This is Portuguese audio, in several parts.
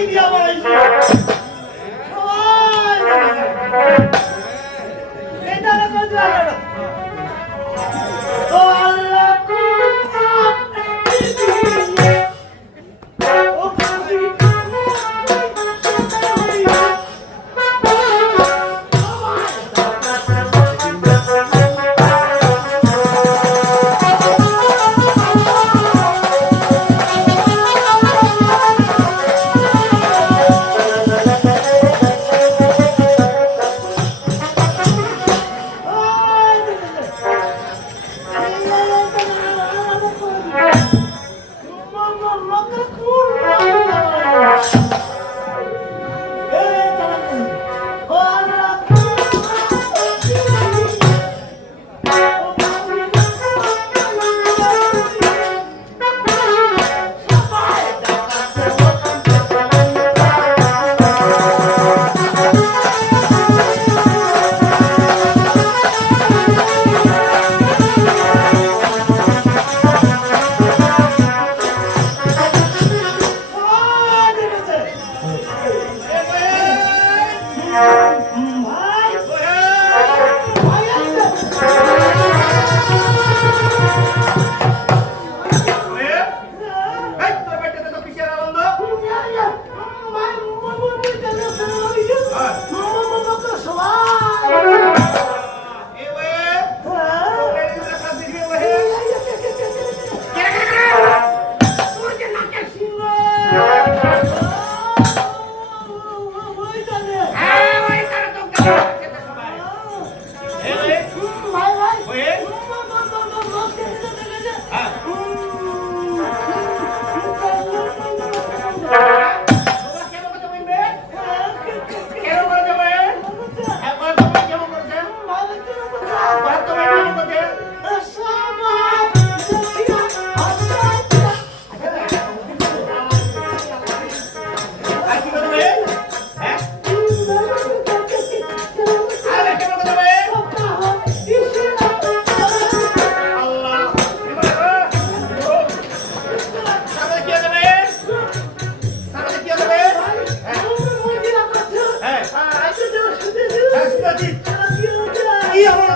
queria mais.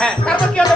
হ্যাঁ তারপর কি হতো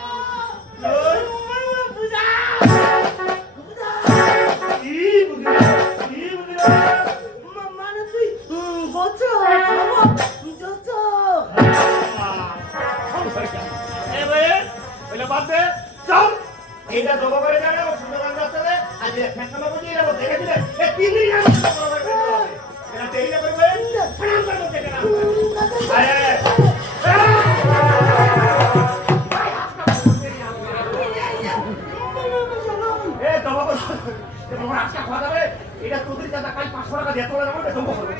a toda la